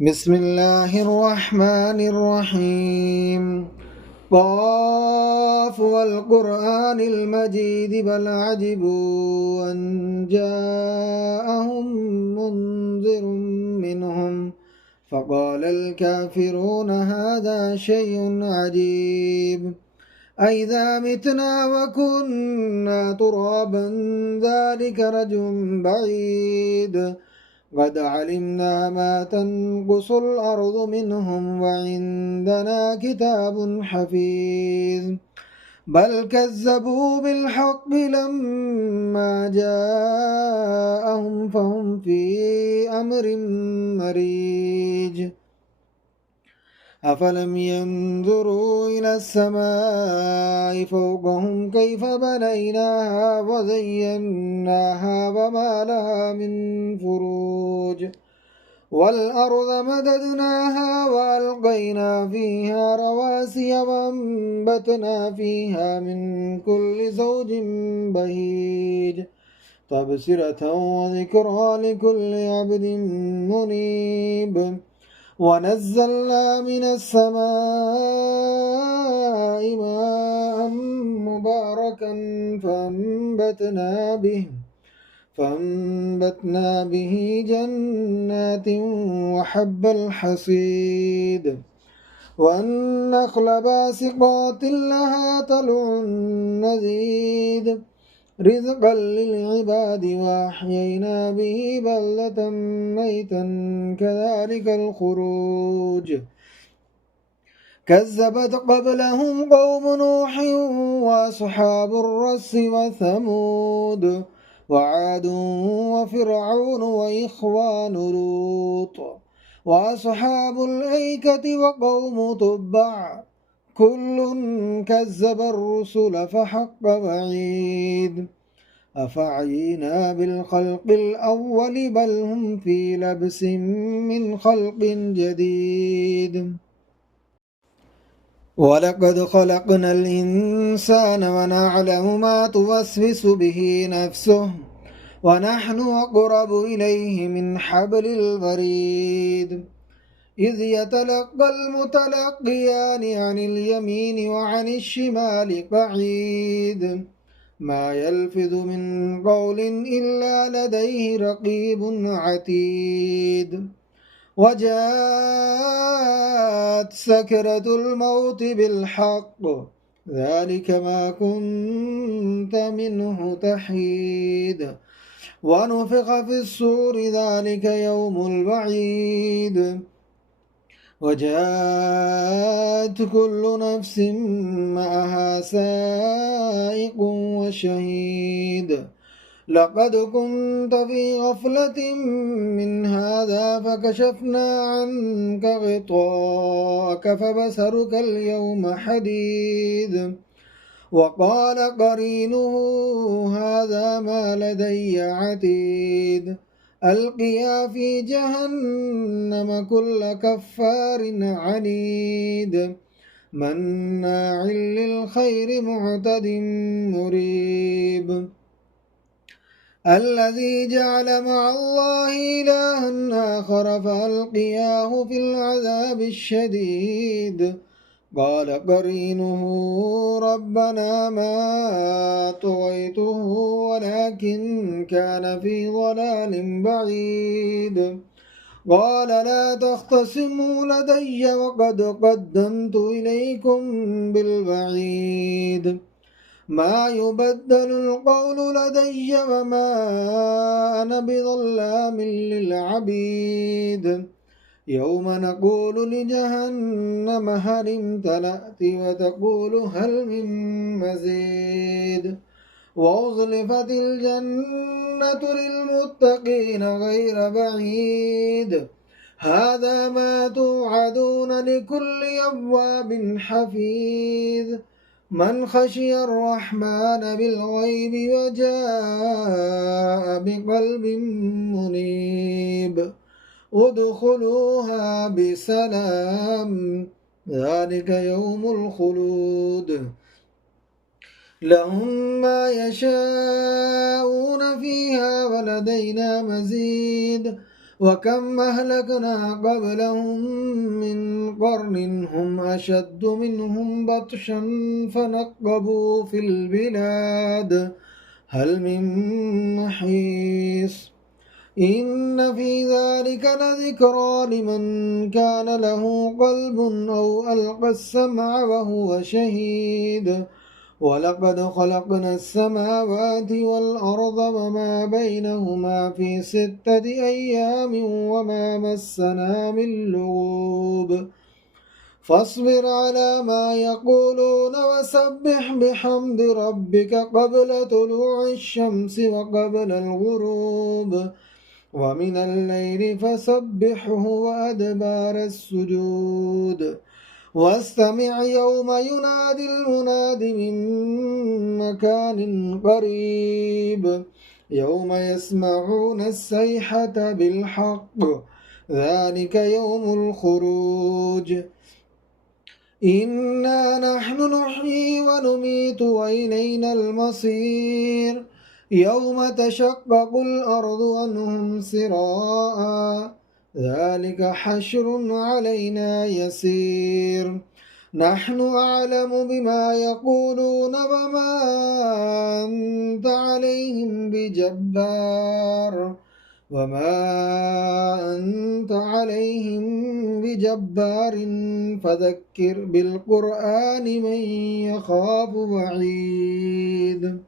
بسم الله الرحمن الرحيم. قاف والقرآن المجيد بل عجبوا أن جاءهم منذر منهم فقال الكافرون هذا شيء عجيب أئذا متنا وكنا ترابا ذلك رجل بعيد قد علمنا ما تنقص الأرض منهم وعندنا كتاب حفيظ بل كذبوا بالحق لما جاءهم فهم في أمر مريج أفلم ينظروا إلى السماء فوقهم كيف بنيناها وزيناها وما لها من فروج والأرض مددناها وألقينا فيها رواسي وأنبتنا فيها من كل زوج بهيج تبصرة وذكرى لكل عبد منيب ونزلنا من السماء ماء مباركا فأنبتنا به جنات وحب الحصيد والنخل باسقات لها طلع نضيد رزقا للعباد وأحيينا به بلدة ميتا كذلك الخروج كذبت قبلهم قوم نوح وأصحاب الرس وثمود وعاد وفرعون وإخوان لوط وأصحاب الأيكة وقوم تبع كل كذب الرسل فحق وعيد أفعينا بالخلق الأول بل هم في لبس من خلق جديد ولقد خلقنا الإنسان ونعلم ما توسوس به نفسه ونحن أقرب إليه من حبل الوريد إذ يتلقى المتلقيان عن اليمين وعن الشمال قعيد ما يلفظ من قول إلا لديه رقيب عتيد وجاءت سكرة الموت بالحق ذلك ما كنت منه تحيد ونفخ في الصور ذلك يوم الوعيد وجاءت كل نفس معها سائق وشهيد لقد كنت في غفلة من هذا فكشفنا عنك غطاءك فبصرك اليوم حديد وقال قرينه هذا ما لدي عتيد ألقيا في جهنم كل كفار عنيد مناع للخير معتد مريب الذي جعل مع الله إلها آخر فألقياه في العذاب الشديد قال قرينه ربنا ما طغيته ولكن كان في ضلال بعيد قال لا تختصموا لدي وقد قدمت إليكم بالوعيد ما يبدل القول لدي وما أنا بظلام للعبيد يوم نقول لجهنم هل امتلأت وتقول هل من مزيد وأزلفت الجنة للمتقين غير بعيد هذا ما توعدون لكل أواب حفيظ من خشي الرحمن بالغيب وجاء بقلب منيب ادخلوها بسلام ذلك يوم الخلود لهم ما يشاءون فيها ولدينا مزيد وكم أهلكنا قبلهم من قرن هم أشد منهم بطشا فنقبوا في البلاد هل من محيص إن في ذلك لذكرى لمن كان له قلب أو ألقى السمع وهو شهيد ولقد خلقنا السماوات والأرض وما بينهما في 6 أيام وما مسنا من لغوب فاصبر على ما يقولون وسبح بحمد ربك قبل طلوع الشمس وقبل الغروب ومن الليل فسبحه وأدبار السجود واستمع يوم ينادي المناد من مكان قريب يوم يسمعون الصيحة بالحق ذلك يوم الخروج إنا نحن نحيي ونميت وإلينا المصير يوم تشقق الأرض عنهم سراء ذلك حشر علينا يسير نحن أعلم بما يقولون وما أنت عليهم بجبار فذكر بالقرآن من يخاف وعيد